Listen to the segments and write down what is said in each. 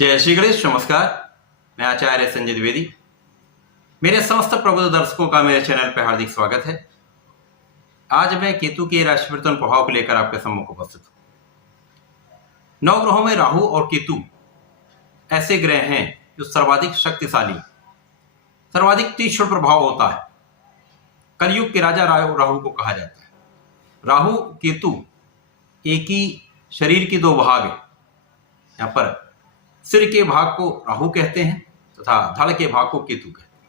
जय श्री गणेश। नमस्कार, मैं आचार्य संजय द्विवेदी। मेरे समस्त प्रबुद्ध दर्शकों का मेरे चैनल पर हार्दिक स्वागत है। आज मैं केतु के राशि परिवर्तन प्रभाव को लेकर आपके सम्मुख उपस्थित हूं। 9 ग्रहों में राहु और केतु ऐसे ग्रह हैं जो सर्वाधिक शक्तिशाली, सर्वाधिक तीक्ष्ण प्रभाव होता है। कलयुग के राजा राहु को कहा जाता है। राहु केतु एक ही शरीर के दो भाग हैं। यहाँ पर सिर के भाग को राहु कहते हैं तथा धड़ के भाग को केतु कहते हैं।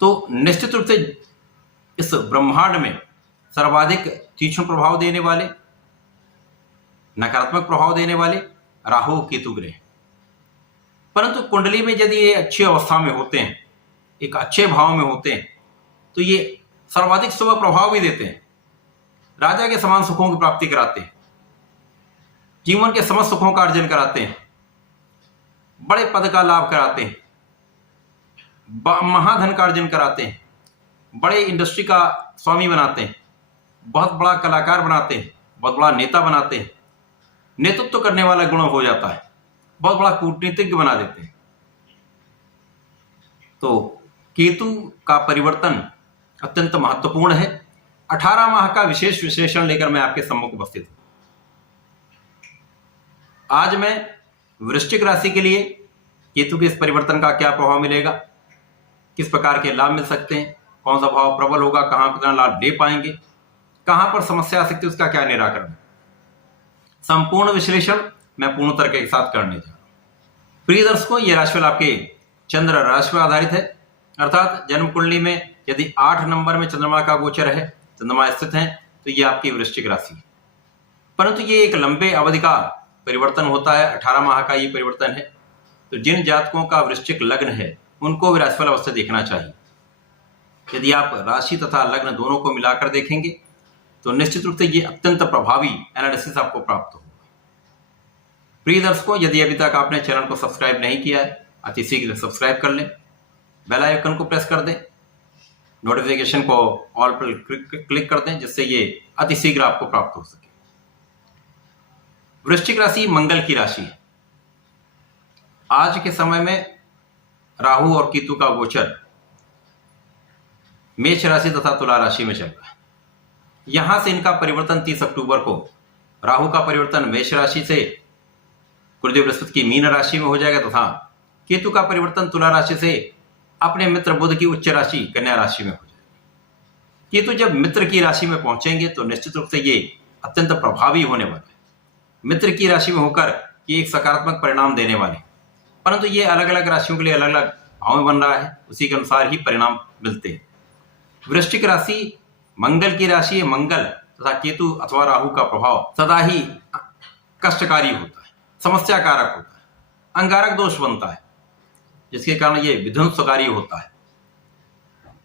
तो निश्चित रूप से इस ब्रह्मांड में सर्वाधिक तीक्ष्ण प्रभाव देने वाले, नकारात्मक प्रभाव देने वाले राहु केतु ग्रह। परंतु कुंडली में यदि ये अच्छी अवस्था में होते हैं, एक अच्छे भाव में होते हैं, तो ये सर्वाधिक शुभ प्रभाव भी देते हैं। राजा के समान सुखों की प्राप्ति कराते हैं, जीवन के समस्त सुखों का अर्जन कराते हैं, बड़े पद का लाभ कराते हैं, महाधन का अर्जन कराते हैं, बड़े इंडस्ट्री का स्वामी बनाते हैं, बहुत बड़ा कलाकार बनाते हैं, बहुत बड़ा नेता बनाते हैं, नेतृत्व करने वाला गुण हो जाता है, बहुत बड़ा कूटनीतिज्ञ बना देते हैं। तो केतु का परिवर्तन अत्यंत महत्वपूर्ण है। 18 माह का विशेष विश्लेषण लेकर मैं आपके सम्मुख उपस्थित हूं। आज मैं वृश्चिक राशि के लिए केतु के इस परिवर्तन का क्या प्रभाव मिलेगा, किस प्रकार के लाभ मिल सकते हैं, कौन सा भाव प्रबल होगा, कहां कितना लाभ ले पाएंगे, कहां पर समस्या आ सकती है, उसका क्या निराकरण, संपूर्ण विश्लेषण मैं पूर्ण तरीके के साथ करने जा रहा हूं। प्रिय दर्शकों, यह राशिफल आपके चंद्र राशि पर आधारित है, अर्थात जन्म कुंडली में यदि 8 नंबर में चंद्रमा का गोचर है, चंद्रमा स्थित है, तो यह आपकी वृश्चिक राशि है। परंतु ये एक लंबे अवधि का परिवर्तन होता है, 18 माह का ये परिवर्तन है। तो जिन जातकों का वृश्चिक लग्न है उनको भी राशिफल अवश्य देखना चाहिए। यदि आप राशि तथा लग्न दोनों को मिलाकर देखेंगे तो निश्चित रूप से ये अत्यंत प्रभावी एनालिसिस आपको प्राप्त होगा। प्रिय दर्शकों, यदि अभी तक आपने चैनल को सब्सक्राइब नहीं किया है, अति शीघ्र सब्सक्राइब कर लें, बेल आइकन को प्रेस कर दें, नोटिफिकेशन को ऑल पर क्लिक कर दें, जिससे ये अति शीघ्र आपको प्राप्त हो सके। वृश्चिक राशि मंगल की राशि है। आज के समय में राहु और केतु का गोचर मेष राशि तथा तुला राशि में चल रहा है। यहां से इनका परिवर्तन 30 अक्टूबर को, राहु का परिवर्तन मेष राशि से गुरुदेव बृहस्पति की मीन राशि में हो जाएगा तथा केतु का परिवर्तन तुला राशि से अपने मित्र बुध की उच्च राशि कन्या राशि में हो जाएगा। केतु जब मित्र की राशि में पहुंचेंगे तो निश्चित रूप से ये अत्यंत प्रभावी होने वाला है। मित्र की राशि में होकर ये एक सकारात्मक परिणाम देने वाले, परंतु ये अलग अलग राशियों के लिए अलग अलग भाव में बन रहा है, उसी के अनुसार ही परिणाम मिलते हैं। वृश्चिक राशि मंगल की राशि है। मंगल तथा केतु अथवा राहु का प्रभाव सदा ही कष्टकारी होता है, समस्या कारक होता है, अंगारक दोष बनता है, जिसके कारण ये विध्वंसकारी होता है।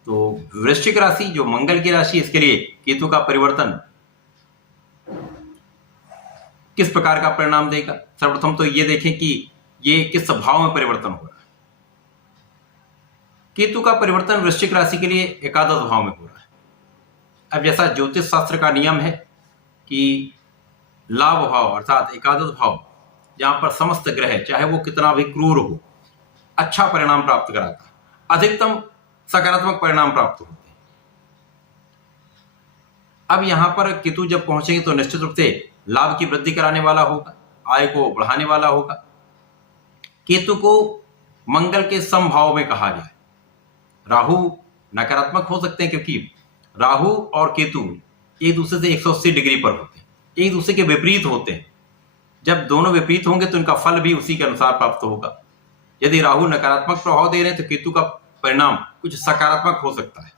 तो वृश्चिक राशि जो मंगल की राशि, इसके लिए केतु का परिवर्तन किस प्रकार का परिणाम देगा। सर्वप्रथम तो ये देखें कि ये किस भाव में परिवर्तन हो रहा है। केतु का परिवर्तन वृश्चिक राशि के लिए एकादश भाव में हो रहा है। अब जैसा ज्योतिष शास्त्र का नियम है कि लाभ भाव अर्थात एकादश भाव, जहां पर समस्त ग्रह चाहे वो कितना भी क्रूर हो, अच्छा परिणाम प्राप्त कराता है, अधिकतम सकारात्मक परिणाम प्राप्त होते हैं। अब यहां पर केतु जब पहुंचेंगे तो निश्चित रूप से लाभ की वृद्धि कराने वाला होगा, आय को बढ़ाने वाला होगा। केतु को मंगल के समभाव में कहा जाए। राहु नकारात्मक हो सकते हैं क्योंकि राहु और केतु एक दूसरे से 180 डिग्री पर होते हैं, एक दूसरे के विपरीत होते हैं। जब दोनों विपरीत होंगे तो इनका फल भी उसी के अनुसार प्राप्त होगा। यदि राहु नकारात्मक प्रभाव दे रहे हैं तो केतु का परिणाम कुछ सकारात्मक हो सकता है,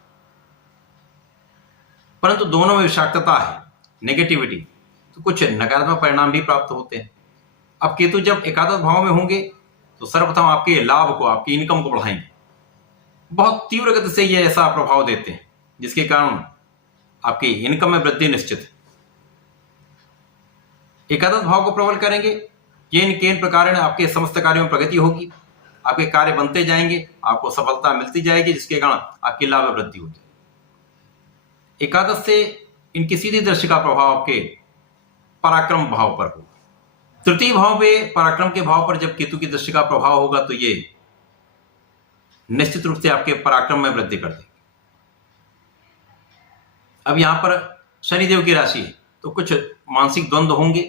परंतु दोनों में विषाक्तता है, नेगेटिविटी, तो कुछ नकारात्मक परिणाम भी प्राप्त होते हैं। अब केतु जब एकादश भाव में होंगे तो सर्वप्रथम आपके लाभ को, आपकी इनकम को बढ़ाएंगे, बहुत तीव्र गति से ये ऐसा प्रभाव देते हैं जिसके कारण आपकी इनकम में वृद्धि निश्चित है। एकादश भाव को प्रबल करेंगे, केन प्रकार आपके समस्त कार्यों में प्रगति होगी, आपके कार्य बनते जाएंगे, आपको सफलता मिलती जाएगी, जिसके कारण आपकी लाभ में वृद्धि हो जाएगी। एकादश से इनकी सीधी दृष्टि का प्रभाव आपके पराक्रम भाव पर होगा। तृतीय भाव पे, पराक्रम के भाव पर जब केतु की दृष्टि का प्रभाव होगा तो ये निश्चित रूप से आपके पराक्रम में वृद्धि कर देगी। अब यहां पर शनिदेव की राशि है तो कुछ मानसिक द्वंद्व होंगे,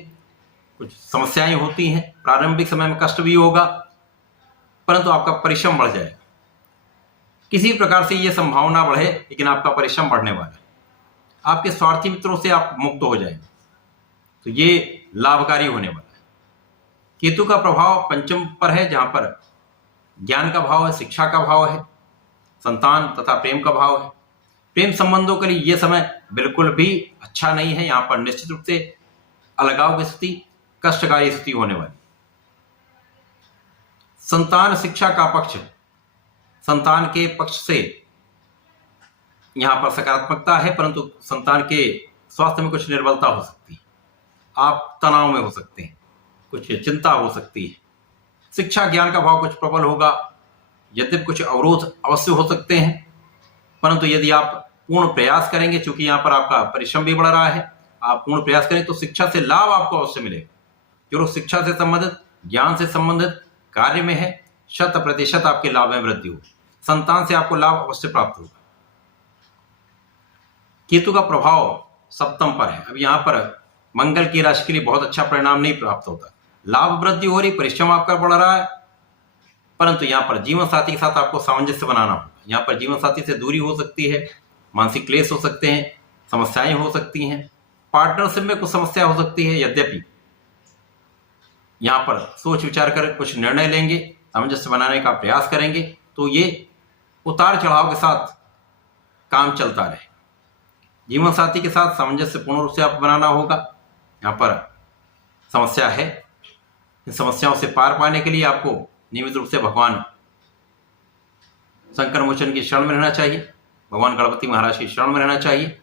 कुछ समस्याएं होती हैं, प्रारंभिक समय में कष्ट भी होगा, परंतु आपका परिश्रम बढ़ जाएगा। किसी प्रकार से यह संभावना बढ़े, लेकिन आपका परिश्रम बढ़ने वाला है। आपके स्वार्थी मित्रों से आप मुक्त हो जाएंगे, तो ये लाभकारी होने वाला है। केतु का प्रभाव पंचम पर है, जहां पर ज्ञान का भाव है, शिक्षा का भाव है, संतान तथा प्रेम का भाव है। प्रेम संबंधों के लिए यह समय बिल्कुल भी अच्छा नहीं है। यहां पर निश्चित रूप से अलगाव की स्थिति, कष्टकारी स्थिति होने वाली। संतान शिक्षा का पक्ष, संतान के पक्ष से यहां पर सकारात्मकता है, परंतु संतान के स्वास्थ्य में कुछ निर्बलता हो सकती है। आप तनाव में हो सकते हैं, कुछ चिंता हो सकती है। शिक्षा ज्ञान का भाव कुछ प्रबल होगा, यद्यपि कुछ अवरोध अवश्य हो सकते हैं, परंतु यदि आप पूर्ण प्रयास करेंगे, चूंकि यहां पर आपका परिश्रम भी बढ़ रहा है, आप पूर्ण प्रयास करें तो शिक्षा से लाभ आपको अवश्य मिलेगा। जो लोग शिक्षा से संबंधित, ज्ञान से संबंधित कार्य में है, 100% आपके लाभ में वृद्धि होगी। संतान से आपको लाभ अवश्य प्राप्त होगा। केतु का प्रभाव सप्तम पर है। अब यहां पर मंगल की राशि के लिए बहुत अच्छा परिणाम नहीं प्राप्त होता। लाभ वृद्धि हो रही, परिश्रम आपका बढ़ रहा है, परंतु यहां पर जीवन साथी के साथ आपको सामंजस्य बनाना होगा। यहां पर जीवन साथी से दूरी हो सकती है, मानसिक क्लेश हो सकते हैं, समस्याएं हो सकती हैं, पार्टनरशिप में कुछ समस्या हो सकती है। यद्यपि यहां पर सोच विचार कर कुछ निर्णय लेंगे, सामंजस्य बनाने का प्रयास करेंगे, तो ये उतार चढ़ाव के साथ काम चलता रहे। जीवन साथी के साथ सामंजस्य पूर्ण रूप से आप बनाना होगा। यहाँ पर समस्या है, इन समस्याओं से पार पाने के लिए आपको नियमित रूप से भगवान संकट मोचन की शरण में रहना चाहिए, भगवान गणपति महाराज की शरण में रहना चाहिए।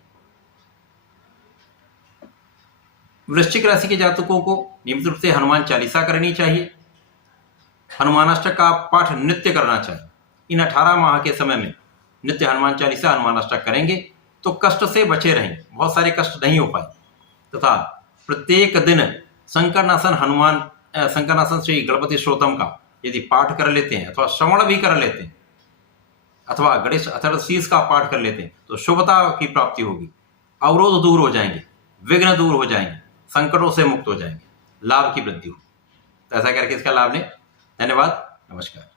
वृश्चिक राशि के जातकों को नियमित रूप से हनुमान चालीसा करनी चाहिए, हनुमानाष्टक का पाठ नित्य करना चाहिए। इन 18 माह के समय में नित्य हनुमान चालीसा, हनुमानाष्टक करेंगे तो कष्ट से बचे रहेंगे, बहुत सारे कष्ट नहीं हो पाए। तथा प्रत्येक दिन शंकरनाशन श्री गणपति श्रोतम का यदि पाठ कर लेते हैं, अथवा श्रवण भी कर लेते हैं, अथवा गणेश अथर्वशीष का पाठ कर लेते हैं, तो शुभता की प्राप्ति होगी, अवरोध दूर हो जाएंगे, विघ्न दूर हो जाएंगे, संकटों से मुक्त हो जाएंगे, लाभ की वृद्धि हो। तो ऐसा करके इसका लाभ लें। धन्यवाद, नमस्कार।